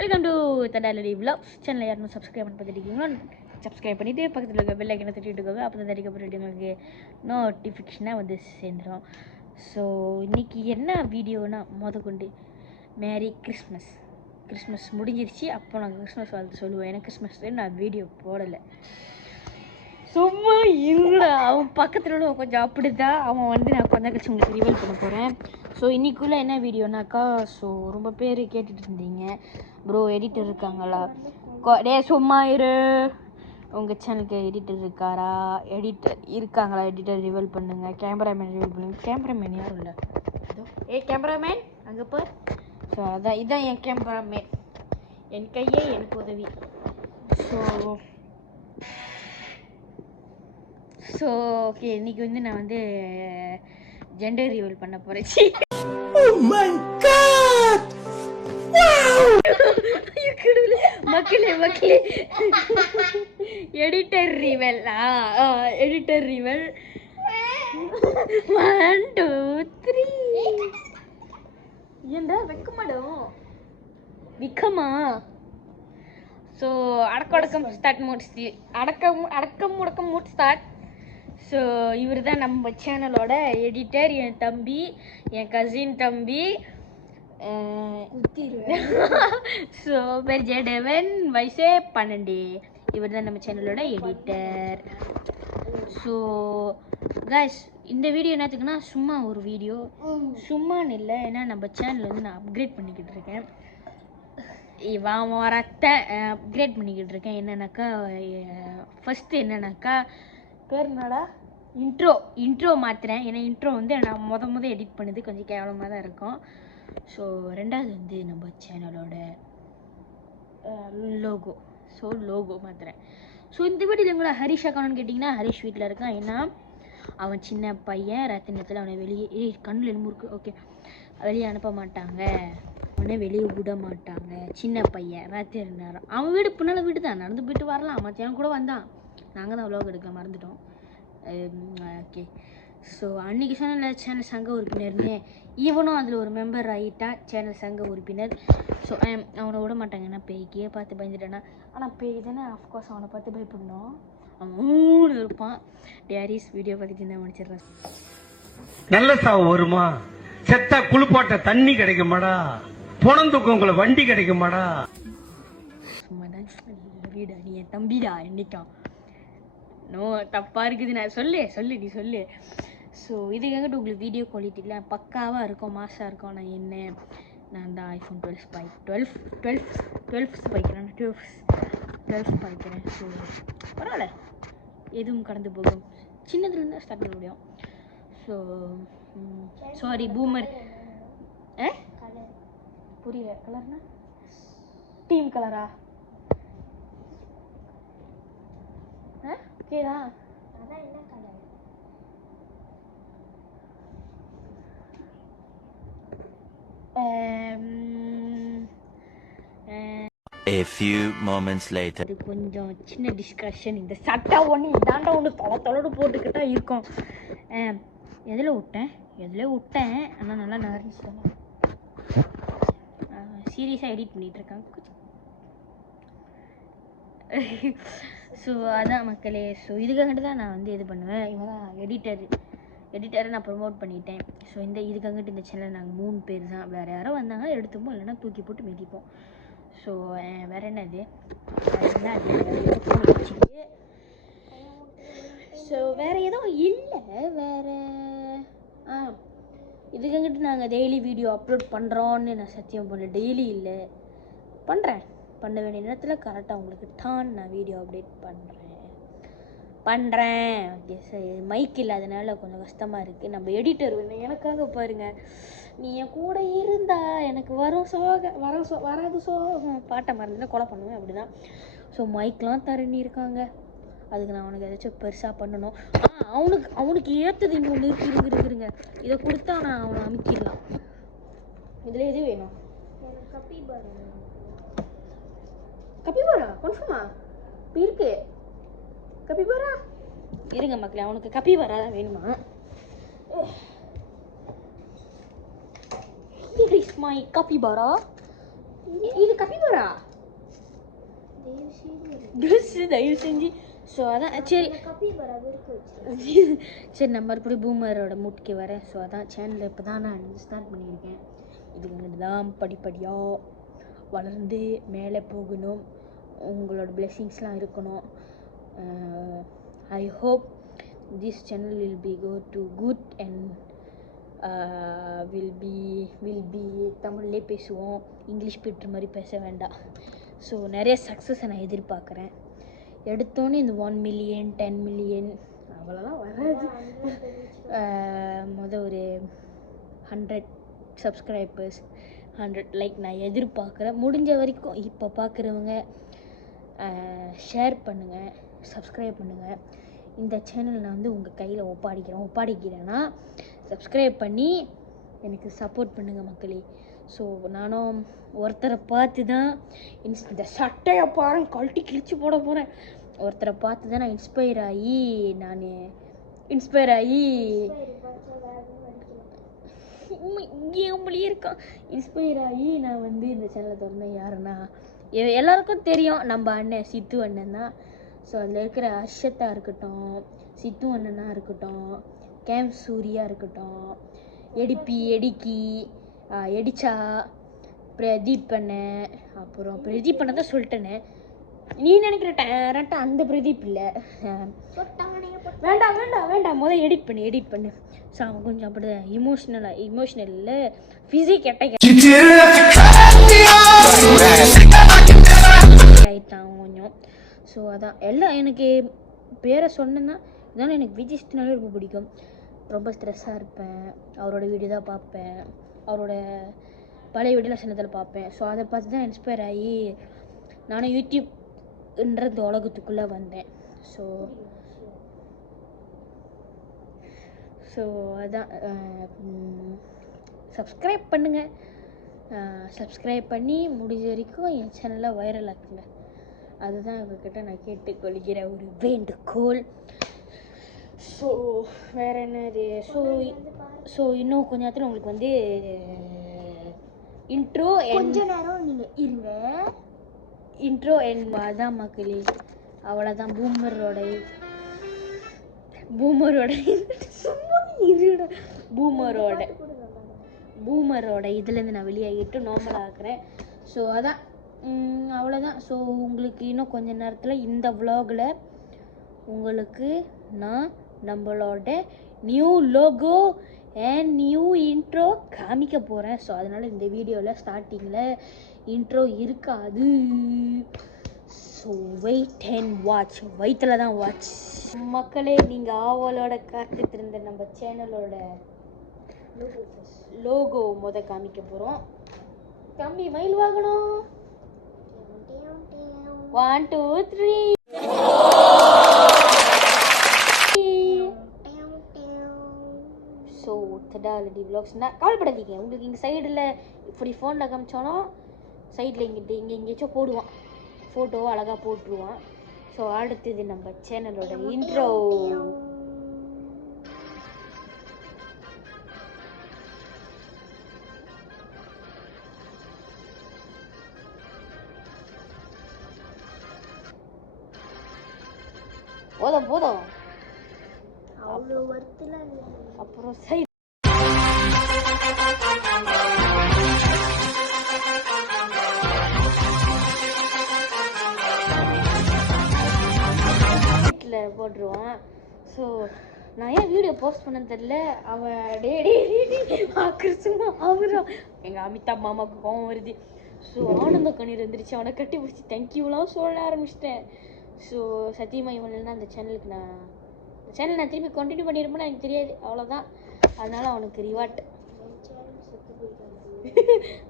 Welcome to Thadaladi vlogs channel. யாரும் subscribe பண்ணி பார்த்துருக்கீங்களோ சப்ஸ்கிரைப் பண்ணிவிட்டு பக்கத்தில் இருக்க பெல் ஐக்கனை தட்டிட்டுக்கோங்க. அப்போ தான் தடிக்கப்பட்டு உங்களுக்கு நோட்டிஃபிகேஷனாக வந்து சேர்ந்துடும். ஸோ இன்றைக்கி என்ன வீடியோனா கொண்டு மேரி கிறிஸ்மஸ் முடிஞ்சிருச்சு. அப்போ நாங்கள் கிறிஸ்மஸ் வாழ்த்து சொல்லுவோம். ஏன்னா கிறிஸ்மஸ்லேயே நான் வீடியோ போடலை. சும்மா இருடா, அவன் பக்கத்தில் கொஞ்சம் அப்படி தான். அவன் வந்து நான் கொஞ்சம் கழிச்சு உங்களுக்கு ரிவீல் பண்ண போகிறேன். ஸோ இன்றைக்குள்ளே என்ன வீடியோனாக்கா, ஸோ ரொம்ப பேர் கேட்டுட்டு இருந்தீங்க, ப்ரோ எடிட்டர் இருக்காங்களா? சும்மா இரு, உங்கள் சேனலுக்கு எடிட்டர் இருக்காரா? எடிட்டர் இருக்காங்களா? எடிட்டர் ரிவீல் பண்ணுங்கள். கேமராமேன் ரிவீல் பண்ணுங்கள். கேமராமேன் யாரும் இல்லை. கேமராமேன் அங்கே போ. ஸோ இதான் என் கேமராமேன். என் கையே எனக்கு உதவி. ஸோ ஓகே, இன்றைக்கி வந்து நான் வந்து ஜெண்டர் ரிவீல் பண்ண போகிறேன். மக்களே எடிட்டர் ரிவீல் 1 2 3 ஏண்டா வைக்க மாட்டோம் விக்கமா. ஸோ அடக்கம் முடக்கம் ஸ்டார்ட். ஸோ இவர் தான் நம்ம சேனலோட எடிட்டர். என் தம்பி, என் கசின் தம்பி. ஸோ பேர் ஜெடவன், வயசே 12. இவர் தான் நம்ம சேனலோட எடிட்டர். ஸோ கைஸ், இந்த வீடியோ என்னத்துக்குன்னா சும்மா ஒரு வீடியோ, சும்மான்னு இல்லை. ஏன்னா நம்ம சேனல் வந்து நான் அப்கிரேட் பண்ணிக்கிட்டு இருக்கேன். அப்கிரேட் பண்ணிக்கிட்டு இருக்கேன். என்னன்னாக்கா ஃபஸ்ட்டு என்னன்னாக்கா பேர் என்னடா, இன்ட்ரோ மாற்றுறேன். ஏன்னா இன்ட்ரோ வந்து நான் முத எடிட் பண்ணது கொஞ்சம் கேவலமாக தான் இருக்கும். ஸோ ரெண்டாவது வந்து நம்ம சேனலோட லோகோ மாற்றுறேன். ஸோ இந்த வீடியோவில் எங்களை ஹரிஷ் அக்கானு கேட்டிங்கன்னா, ஹரிஷ் வீட்டில் இருக்கான். ஏன்னா அவன் சின்ன பையன். ராத்திரி நேரத்தில் அவனை வெளியே கண்ணில் எலும்பு இருக்குது. ஓகே, வெளியே அனுப்ப மாட்டாங்க, அவனை வெளியே விட மாட்டாங்க. சின்ன பையன், ராத்திரி நேரம். அவன் வீடு பின்னால் வீடு தான், நடந்து போயிட்டு வரலாம். மத்தியானம் கூட வந்தான். நாங்கள் தான் விலாக் எடுக்க மறந்துட்டோம். ஓகே, ஸோ அன்றைக்கி சொன்ன சேனல் சங்க உறுப்பினர்னு இவனும் அதில் ஒரு மெம்பர் ஆகிட்டான், சேனல் சங்க உறுப்பினர். ஸோ அவனை விட மாட்டாங்க. ஏன்னா பேய்க்கே பார்த்து பயந்துட்டானா. ஆனால் பேய் தானே, ஆஃப்கோர்ஸ் அவனை பார்த்து பயப்படணும். அவன் 3 இருப்பான். டேரிஸ் வீடியோ பார்த்துட்டு இருந்தால் முடிச்சிடுறேன். நல்ல சாவு வருமா? செத்தா குளிப்பாட்ட தண்ணி கிடைக்குமாடா? புணந்துக்கு உங்களை வண்டி கிடைக்குமாடா? சும்மா தான் வீடா, நீ என் தம்பிடா. என்னைக்கா நோ தப்பாக இருக்குது. நான் சொல்லு நீ சொல்லு. ஸோ இதுக்காகட்டு உங்களுக்கு வீடியோ குவாலிட்டி இல்லை, பக்காவாக இருக்கும், மாசாக இருக்கும். நான் தான் ஐஃபோன் 12 பாய்க்கிறேன். 12 பாய்க்கிறேன். ஸோ பரவாயில்ல, எதுவும் கடந்து போகும். சின்னதுலேருந்து ஸ்டார்ட் பண்ண முடியும். So sorry boomer. புரியல, கலர்னா டீம் கலரா? ஓகேதா? அதான் என்ன colour? A few moments later. இது கொஞ்சம் சின்ன டிஸ்கஷன். இந்த சட்டை ஒன்று இதாண்டா ஒன்று தொலைன்னு போட்டுக்கிட்டா இருக்கும். எதில் விட்டேன் ஆனால் நல்லா நகர்ந்துச்சுட்டாங்க. சீரியஸாக எடிட் பண்ணிகிட்டு இருக்காங்க. ஸோ அதான் மக்களே. ஸோ இதுக்காகட்டு தான் நான் வந்து இது பண்ணுவேன். இவன் தான் எடிட்டரை நான் ப்ரொமோட் பண்ணிட்டேன். ஸோ இதுக்காகட்டு இந்த சேனல் நாங்கள் 3 பேர் தான். வேறு யாரோ வந்தாங்கன்னா எடுத்துப்போம், இல்லைன்னா தூக்கி போட்டு மிதிப்போம். ஸோ வேறு என்னது, ஸோ வேறு எதுவும் இல்லை. வேறு இதுக்காகட்டு நாங்கள் டெய்லி வீடியோ அப்லோட் பண்ணுறோன்னு நான் சத்தியம் பண்ணேன். டெய்லி இல்லை, பண்ண வேண்டிய நேரத்தில் கரெக்டாக உங்களுக்கு நான் வீடியோ அப்டேட் பண்ணுறேன். ஓகே சார், மைக் இல்லாதனால கொஞ்சம் கஷ்டமாக இருக்குது. நம்ம எடிட்டர் எனக்காக பாருங்கள், நீ என் கூட இருந்தா எனக்கு வராது பாட்டை மறந்துட்டு கொலை பண்ணுவேன். அப்படி தான். ஸோ மைக்லாம் தரணி இருக்காங்க, அதுக்கு நான் அவனுக்கு ஏதாச்சும் பெருசாக பண்ணணும். அவனுக்கு ஏற்றது இங்கே ஒன்று இருக்குங்க. இதை கொடுத்தா நான் அவனை அமுக்கிடலாம். இதில் எது வேணும்? கபிபாரா கன்ஃபார்மா இருக்கு? கபிபாரா இருங்க மக்களே, அவனுக்கு கபிபாரா தான் வேணுமா? Here is my capybara. இது கப்பிபரா தயவு செஞ்சு. ஸோ அதான் சரி சரி நான் மறுபடியும் பூமரோட மூட்டுக்கு வரேன். ஸோ அதான் சேனல் இப்போ தான் நான் ஸ்டார்ட் பண்ணியிருக்கேன். இதுக்கு தான் படிப்படியாக வளர்ந்து மேலே போகணும். உங்களோட பிளெஸிங்ஸ்லாம் இருக்கணும். I hope this channel will be go to good and will be தமிழ்லேயே பேசுவோம். இங்கிலீஷ் பீட்டர் மாதிரி பேச வேண்டாம். ஸோ நிறைய சக்ஸஸை நான் எதிர்பார்க்குறேன். எடுத்தோன்னே இந்த 1 மில்லியன் 10 மில்லியன் அவ்வளோதான் வராது. ஒரு 100 சப்ஸ்கிரைபர்ஸ் 100 லைக் நான் எதிர்பார்க்குறேன். முடிஞ்ச வரைக்கும் இப்போ பார்க்குறவங்க ஷேர் பண்ணுங்கள், சப்ஸ்கிரைப் பண்ணுங்கள். இந்த சேனல் நான் வந்து உங்கள் கையில் ஒப்பாடிக்கிறேன்னா சப்ஸ்கிரைப் பண்ணி எனக்கு சப்போர்ட் பண்ணுங்கள் மக்களே. ஸோ நானும் ஒருத்தரை பார்த்து தான் இந்த சட்டையை பாருங்க கழட்டி கிழிச்சு போட போகிறேன். ஒருத்தரை பார்த்து தான் நான் இன்ஸ்பயர் ஆகி நான் வந்து இந்த சேனலை திறந்தேன். யாருன்னா எல்லாருக்கும் தெரியும், நம்ம அண்ணன் சித்து அண்ணன் தான். ஸோ அதில் இருக்கிற அர்ஷத்தா இருக்கட்டும், சித்து அண்ணனா இருக்கட்டும், கேம் சூர்யா இருக்கட்டும், எடிச்சா, பிரதீப் அண்ணன், அப்புறம் பிரதீப் அண்ணன் தான் சொல்லிட்டேனே. நீ நினைக்கிற டேரக்டா அந்த பிரதீப் இல்லை. வேண்டாம் முதல் எடிட் பண்ணு. ஸோ அவன் கொஞ்சம் அப்படி இமோஷ்னல் இல்லை, ஃபிசிக் ஆகிட்டான் கொஞ்சம். ஸோ அதான் எல்லாம் எனக்கு பேரை சொன்னேன்னா இதனால எனக்கு விஜய்னாலே ரொம்ப பிடிக்கும். ரொம்ப ஸ்ட்ரெஸ்ஸாக இருப்பேன், அவரோட வீடியோ தான் பார்ப்பேன், அவரோட பழைய வீடியோலாம் சின்னத்தில் பார்ப்பேன். ஸோ அதை பார்த்து தான் இன்ஸ்பயர் ஆகி நானும் யூடியூப்ன்ற இந்த உலகத்துக்குள்ளே வந்தேன். ஸோ அதான் சப்ஸ்கிரைப் பண்ணுங்கள். சப்ஸ்கிரைப் பண்ணி முடிஞ்ச வரைக்கும் என் சேனலை வைரல் ஆக்குங்க. அதுதான் இவர்கிட்ட நான் கேட்டுக்கொள்கிற ஒரு வேண்டுகோள். ஸோ வேறு என்னது? ஸோ இன்னும் கொஞ்ச நேரத்தில் உங்களுக்கு வந்து இன்ட்ரோ கொஞ்ச நேரம் நீங்கள் இருங்க. இன்ட்ரோ அதான் மக்களே, அவ்வளோதான். பூமரோட இதுலேருந்து நான் வெளியாகிட்டு நார்மலாக ஆக்குறேன். ஸோ அதான் அவ்வளோதான். ஸோ உங்களுக்கு இன்னும் கொஞ்ச நேரத்தில் இந்த vlogல உங்களுக்கு நான் நம்மளோட new logo and new intro காமிக்க போகிறேன். ஸோ அதனால் இந்த வீடியோவில் ஸ்டார்டிங்கில் இன்ட்ரோ இருக்காது. So wait and watch. வயிற்றில் தான் வாட்ச். மக்களே, நீங்கள் ஆவலோட காத்துட்டு இருந்த நம்ம சேனலோட லோகோ காமிக்க போகிறோம். தம்பி மயில் வாங்கணும். 1 2 3. ஸோ தடாலடி விலாக்ஸ்னா கவலைப்படாதீங்க. உங்களுக்கு இங்கே சைடில் இப்படி ஃபோனில் காமிச்சோன்னா சைடில் இங்கே எங்கேயாச்சும் போடுவான், ஃபோட்டோவை அழகாக போட்டுருவான். ஸோ அடுத்தது நம்ம சேனலோட இன்ட்ரோ. போதும் அவ்வளோ வருத்துல. அப்புறம் சரி வீட்டில் போட்டுருவான். ஸோ நான் ஏன் வீடியோ போஸ்ட் பண்ண தெரியல. அவன் சும்மா அவரா எங்கள் அமிதாப் மாமாவுக்கு கோவம் வருது. ஸோ ஆனந்த கண்ணீர் வந்துருச்சு. அவனை கட்டி பிடிச்சி தேங்க்யூலாம் சொல்ல ஆரம்பிச்சிட்டேன். ஸோ சத்தியமாக இவன் அந்த சேனலுக்கு நான் திரும்பி கண்டினியூ பண்ணியிருப்பேன்னு எனக்கு தெரியாது. அவ்வளோதான். அதனால் அவனுக்கு ரிவார்ட்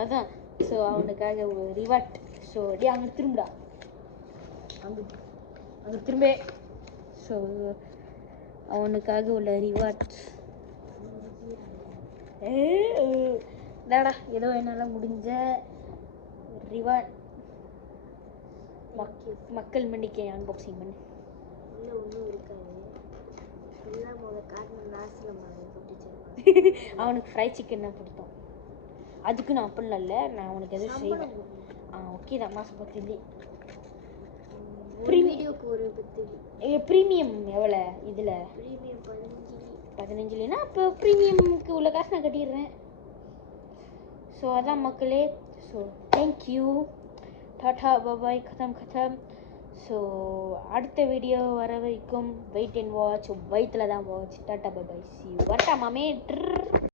அதான். ஸோ அவனுக்காக ஒரு ரிவார்ட். ஸோ அப்படியே அங்கே திரும்புடா, அங்கே திரும்ப. ஸோ அவனுக்காக உள்ள ரிவார்ட் தாடா ஏதோ என்னால் முடிஞ்ச ரிவார்ட். மக்கள் மண்டிக்கை அன்பாக்சிங் பண்ணு. ஒன்றும் இருக்காது. அவனுக்கு ஃப்ரை சிக்கன் தான் பிடிக்கும். அதுக்கு நான் அப்படிலாம் இல்லை, நான் அவனுக்கு எதுவும் செய்வேன். ஓகே தான் மாதம் 10 மில்லி. ஒரு வீடியோக்கு ஒரு 10 ப்ரீமியம் எவ்வளோ இதில்? ப்ரீமியம் 15 இல்லைன்னா அப்போ ப்ரீமியமுக்கு உள்ள காசு நான் கட்டிடுறேன். ஸோ அதான் மக்களே. ஸோ தேங்க்யூ, டாட்டா பாபாய், கதம். ஸோ அடுத்த வீடியோ வர வரைக்கும் வெயிட் அண்ட் வாட்ச். வயிற்றில் தான் வாட்ச். டாட்டா பாபாய், சி வரட்டா மாமே.